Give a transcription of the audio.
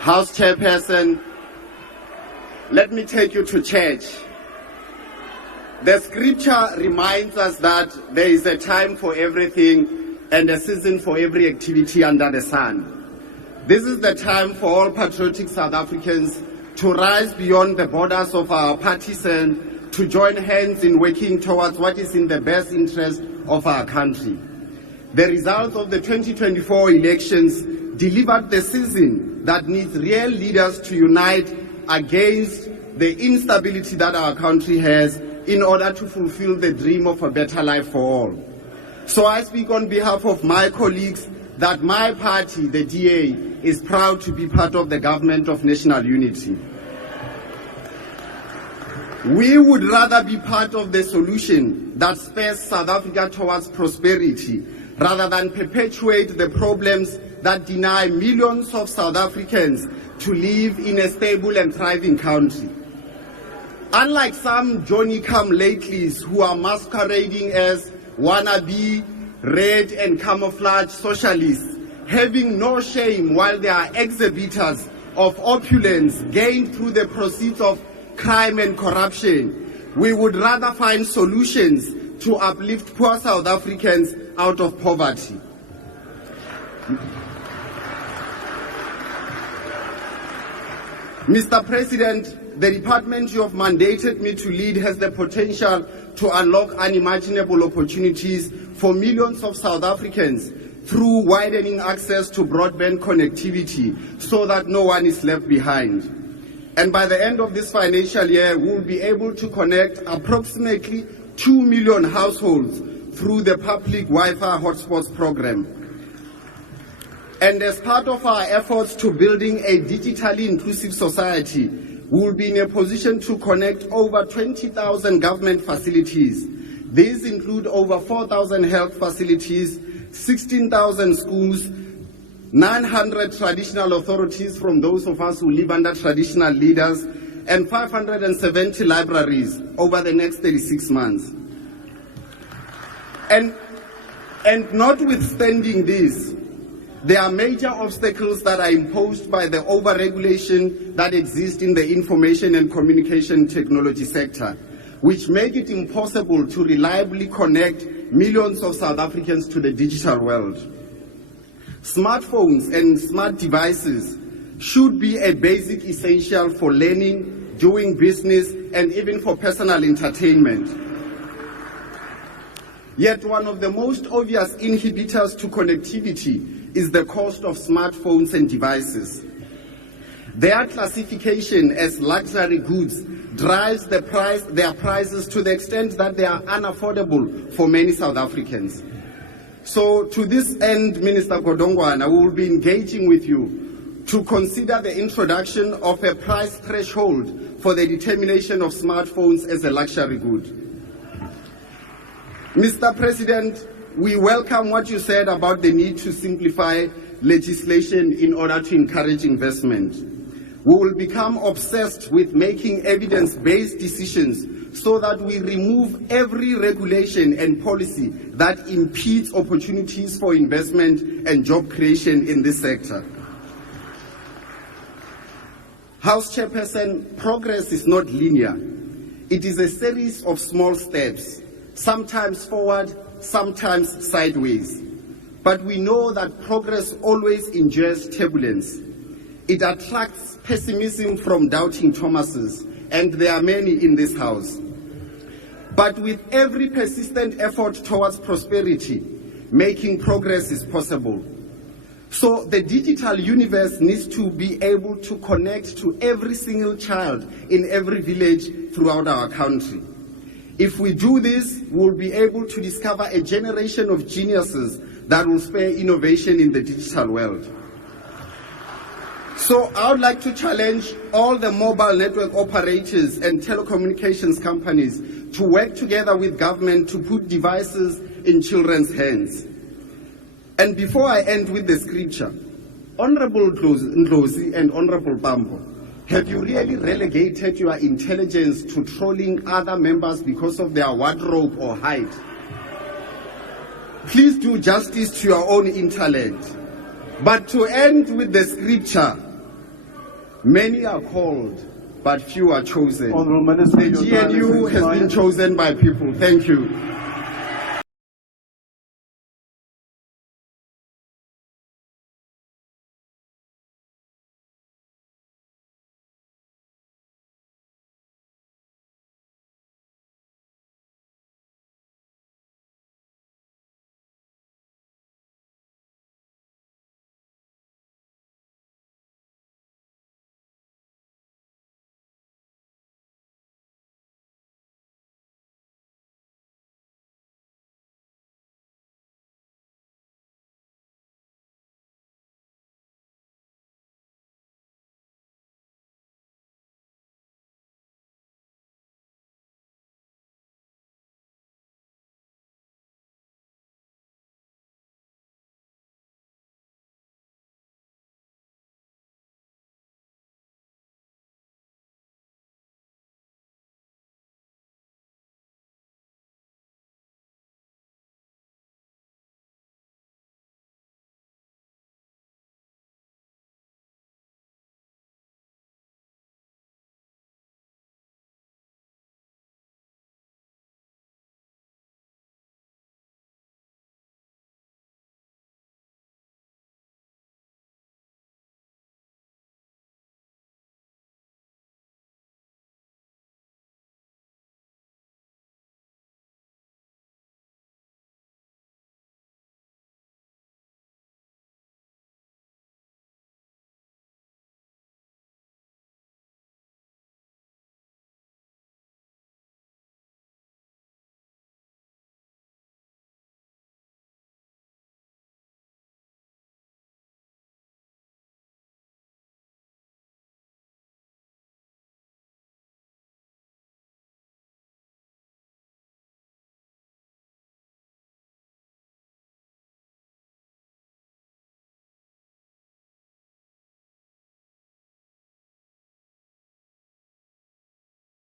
House Chairperson, let me take you to church. The scripture reminds us that there is a time for everything and a season for every activity under the sun. This is the time for all patriotic South Africans to rise beyond the borders of our partisan, to join hands in working towards what is in the best interest of our country. The results of the 2024 elections delivered the season that needs real leaders to unite against the instability that our country has in order to fulfill the dream of a better life for all. So I speak on behalf of my colleagues that my party, the DA, is proud to be part of the government of national unity. We would rather be part of the solution that spurs South Africa towards prosperity rather than perpetuate the problems that deny millions of South Africans to live in a stable and thriving country. Unlike some Johnny-come-latelys who are masquerading as wannabe red and camouflage socialists, having no shame while they are exhibitors of opulence gained through the proceeds of crime and corruption, we would rather find solutions to uplift poor South Africans out of poverty. Mr. President, the department you have mandated me to lead has the potential to unlock unimaginable opportunities for millions of South Africans through widening access to broadband connectivity so that no one is left behind. And by the end of this financial year, we will be able to connect approximately 2 million households through the public Wi-Fi hotspots program. And as part of our efforts to building a digitally inclusive society, we will be in a position to connect over 20,000 government facilities. These include over 4,000 health facilities, 16,000 schools, 900 traditional authorities from those of us who live under traditional leaders, and 570 libraries over the next 36 months. And notwithstanding this, there are major obstacles that are imposed by the overregulation that exists in the information and communication technology sector, which make it impossible to reliably connect millions of South Africans to the digital world. Smartphones and smart devices should be a basic essential for learning, doing business, and even for personal entertainment. Yet one of the most obvious inhibitors to connectivity is the cost of smartphones and devices. Their classification as luxury goods drives their prices to the extent that they are unaffordable for many South Africans. So to this end, Minister Godongwana, we will be engaging with you to consider the introduction of a price threshold for the determination of smartphones as a luxury good. Mr. President, we welcome what you said about the need to simplify legislation in order to encourage investment. We will become obsessed with making evidence-based decisions so that we remove every regulation and policy that impedes opportunities for investment and job creation in this sector. House Chairperson, progress is not linear. It is a series of small steps, sometimes forward, sometimes sideways. But we know that progress always endures turbulence. It attracts pessimism from doubting Thomases, and there are many in this House. But with every persistent effort towards prosperity, making progress is possible. So the digital universe needs to be able to connect to every single child in every village throughout our country. If we do this, we'll be able to discover a generation of geniuses that will spur innovation in the digital world. So I would like to challenge all the mobile network operators and telecommunications companies to work together with government to put devices in children's hands. And before I end with the scripture, Honorable Ndlozi and Honorable Bambo, have you really relegated your intelligence to trolling other members because of their wardrobe or height? Please do justice to your own intellect. But to end with the scripture, many are called, but few are chosen. Honourable Minister, The your time is GNU has been expired. chosen by people. Thank you.